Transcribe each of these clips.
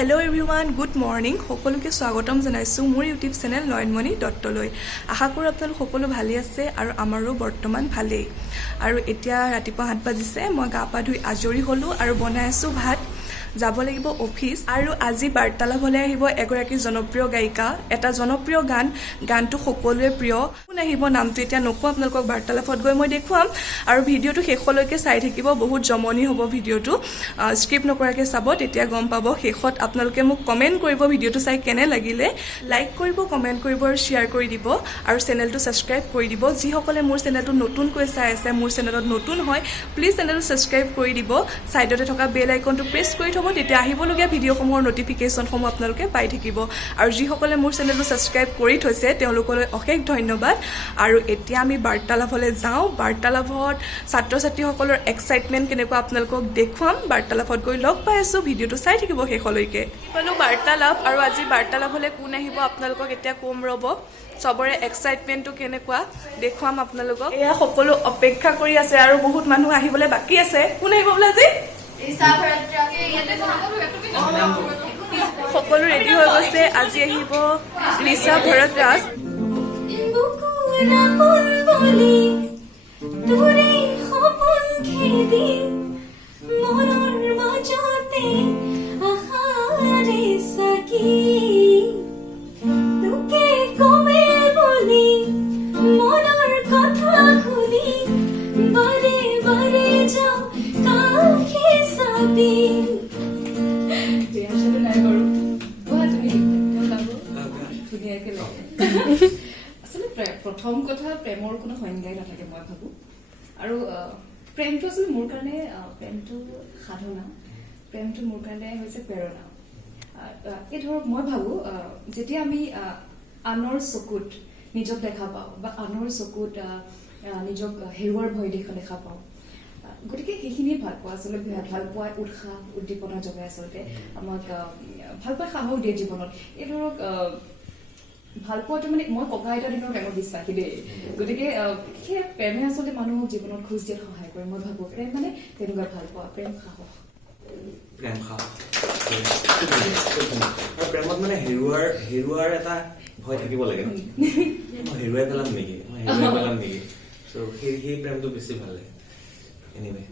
Hello everyone good morning সকলোকে স্বাগতম জনাইছো মোৰ ইউটিউব চেনেল নয়নমণি দত্তলৈ আশা কৰো আপোনালোক সকলো ভালে আছে আৰু আমাৰো বৰ্তমান ভালেই আৰু এতিয়া ৰাতিপুৱা 7 বাজিছে মই গা পা ধুই আজৰি হলো আৰু বনাই আছো ভাত যাব লাগিব অফিস আৰু আজি বাৰ্তালাপ হলে আহিব এগৰাকী জনপ্ৰিয় গায়িকা এটা জনপ্ৰিয় গানটো সকলোৱে প্ৰিয় কোন আহিব নামটো এতিয়া নকো আপোনালোকক বাৰ্তালাপত গৈ মই দেখুৱাম আৰু ভিডিওটো শেষলৈকে চাই থাকিব বহুত জমনি হ'ব ভিডিওটো স্ক্ৰিপ্ট নকৰাকে চাব তেতিয়া গম পাব শেষত আপোনালোকে মোক কমেন্ট কৰিব ভিডিওটো চাই কেনে লাগিলে লাইক কৰিব কমেন্ট কৰিব আৰু শেয়াৰ কৰি দিব আৰু চেনেলটো সাবস্ক্ৰাইব কৰি দিব যি সকলে মোৰ চেনেলটো নতুনকৈ চাই আছে মোৰ চেনেলত নতুন হয় প্লিজ চেনেলটো সাবস্ক্ৰাইব কৰি দিব সাইডতে থকা বেল আইকনটো প্ৰেছ কৰি তেতিয়া আহিবলগীয়া ভিডিওসমূহৰ নটিফিকেশনসমূহ আপোনালোকে পাই থাকিব আৰু যি সকলে মোৰ চেনেলটো সাবস্ক্ৰাইব কৰি থৈছে তেওঁলোকলৈ অশেষ ধন্যবাদ আৰু এতিয়া আমি বাৰ্তালাপলৈ যাওঁ বাৰ্তালাপত ছাত্ৰ ছাত্ৰীসকলৰ এক্সাইটমেন্ট কেনেকুৱা আপোনালোকক দেখুৱাম বাৰ্তালাপত গৈ লগ পাই আছো ভিডিওটো চাই থাকিব শেষলৈকে পালো বাৰ্তালাপ আৰু আজি বাৰ্তালাপলৈ কোন আহিব আপোনালোকক এতিয়া কম ৰব সবৰে এক্সাইটমেন্টটো কেনেকুৱা দেখুৱাম আপোনালোকক এয়া সকলো অপেক্ষা কৰি আছে আৰু বহুত মানুহ আহিবলৈ বাকি আছে কোন আহিব বলা আজি সকলো ৰেডি হৈ গৈছে আজি আহিব ৰিচা ভৰদ্বাজ প্ৰথম কথা প্ৰেমৰ কোনো সংজ্ঞাই নাথাকে মই ভাবো আৰু প্ৰেমটো আছিল মোৰ কাৰণে প্ৰেমটো সাধনা প্ৰেমটো মোৰ কাৰণে হৈছে প্ৰেৰণা এই ধৰক মই ভাবো যেতিয়া আমি আনৰ চকুত নিজক দেখা পাওঁ বা আনৰ চকুত নিজক হেৰুৱাৰ ভয় দেখা পাওঁ গতিকে সেইখিনি ভাল পোৱা আচলতে ভাল পোৱা উৎসাহ উদ্দীপনা যোগাই আচলতে আমাক ভাল পোৱা সাহস দিয়ে জীৱনত এই ধৰক ভাল পোৱাটো মানে মই ককা আইতা দিনৰ প্ৰেমত বিশ্বাসী দেই গতিকে সেই প্ৰেমে আচলতে মানুহক জীৱনত খোজ দিয়াত সহায় কৰে মই ভাবো প্ৰেম মানে তেনেকুৱা ভাল পোৱা প্ৰেম সাহস আৰু প্ৰেমত মানে হেৰুৱাৰ এটা ভয় থাকিব লাগে মই হেৰুৱাই পেলাম নেকি চ' সেই প্ৰেমটো বেছি ভাল লাগে এনিৱে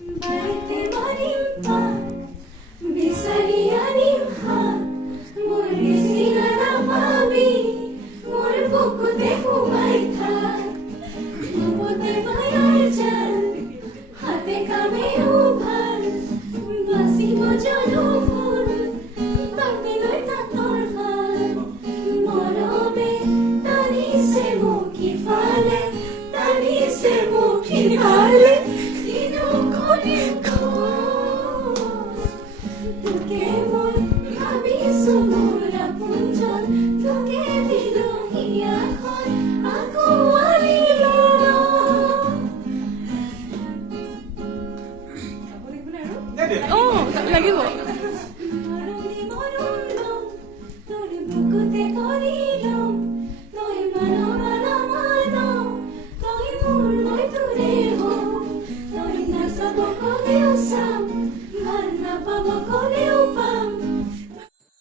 লাগিব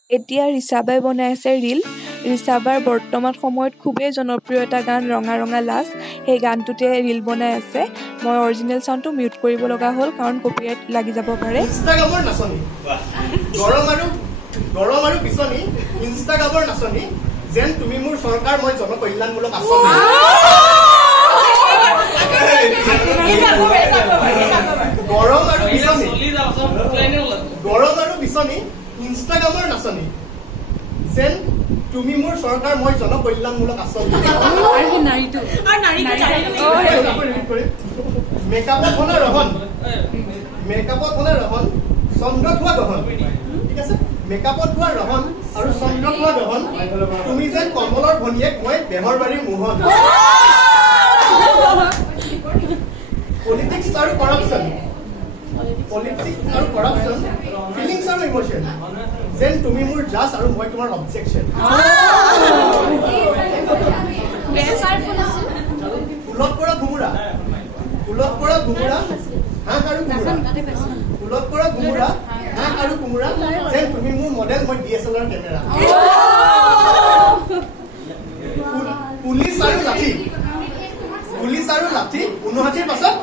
এতিয়া ৰিচাবাই বনাই আছে ৰীল ৰিচাবাৰ বৰ্তমান সময়ত খুবেই জনপ্ৰিয় এটা গান ৰঙা ৰঙা লাজ সেই গানটোতে ৰীল বনাই আছে মই অৰিজিনেল সাউণ্ডটো মিউট কৰিব লগা হ'ল কাৰণ কপিৰাইট লাগি যাব পাৰে ইনষ্টাগ্ৰামৰ নাচনি গৰম আৰু পিছনি ইনষ্টাগ্ৰামৰ নাচনি যেন তুমি মোৰ চৰকাৰ মই জনকল্যাণমূলক আঁচনি গৰম আৰু পিছনি ইনষ্টাগ্ৰামৰ নাচনি যেন তুমি মোৰ চৰকাৰ মই জনকল্যাণমূলক আঁচনি মেকআপত হলে ৰহন চন্দ্ৰত হোৱা গহন ঠিক আছে মেকআপত হোৱা ৰহন আৰু চন্দ্ৰত হোৱা গহন তুমি যেন কমলৰ ভনীয়েক মই বেহৰবাৰীৰ মোহন পলিটিক্স আৰু কৰাপশ্যন ফিলিংছ আৰু ইমোশ্যন যেন তুমি মোৰ জাজ আৰু মই তোমাৰ অবজেকশ্যন ফুলত পৰা ঘুমুৰা হাঁহ আৰু কুকুৰা ফুলত পৰা ঘুমুৰা হাঁহ আৰু কোমোৰা যেন তুমি মোৰ মডেল মই DSLR কেমেৰা পুলিচ আৰু লাঠি 59 পাছত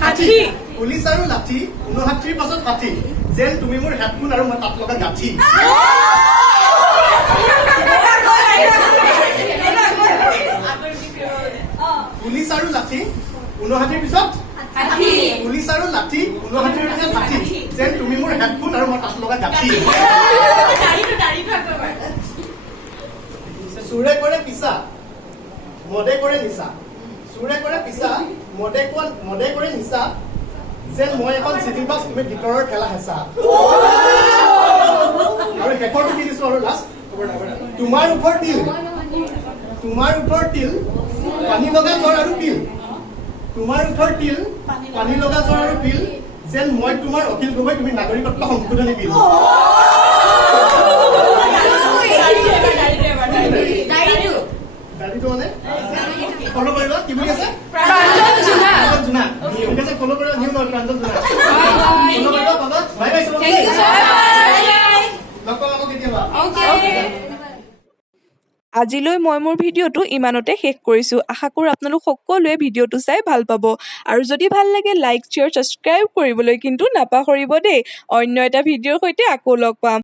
ষাঠি পুলিচ আৰু লাঠি 59 পাছত ষাঠি যেন তুমি মোৰ হেডফোন আৰু মই তাত লগা গাঁঠি পুলিচ আৰু লাঠি 59 পিছত পুলিচ আৰু লাঠি 59 পিছত ষাঠি যেন তুমি মোৰ হেডফোন আৰু মই তাত লগা গাঁঠি চুৰে কৰে পিছা মদে কৰে নিচা চুৰে কৰে পিছা মদে কৰে নিচা যেন মই এখন চিটি বাছ তুমি ভিতৰৰ ঠেলা হেঁচা আৰু শেষৰটো কি দিছো আৰু লাষ্ট তোমাৰ ওপৰ তিল পানী লগা জ্বৰ আৰু পিল তোমাৰ ওপৰ তিল পানী লগা জ্বৰ আৰু পিল যেন মই তোমাৰ অখিল গগৈ তুমি নাগৰিকত্ব সংশোধনী বিল গাড়ীটো মানে ফলো কৰিবা কি বুলি আছে জোনা ঠিক আছে ফলো কৰিবা নিউ প্ৰাঞ্জল জোনা ফলো কৰিবা বাবা বাই বাই লগ পাম আকৌ কেতিয়াবা আজিলৈ মই মোৰ ভিডিঅ'টো ইমানতে শেষ কৰিছোঁ। আশা কৰোঁ আপোনালোক সকলোৱে ভিডিঅ'টো চাই ভাল পাব আৰু যদি ভাল লাগে লাইক শ্বেয়াৰ ছাবস্ক্ৰাইব কৰিবলৈ কিন্তু নাপাহৰিব দেই। অন্য এটা ভিডিঅ'ৰ সৈতে আকৌ লগ পাম।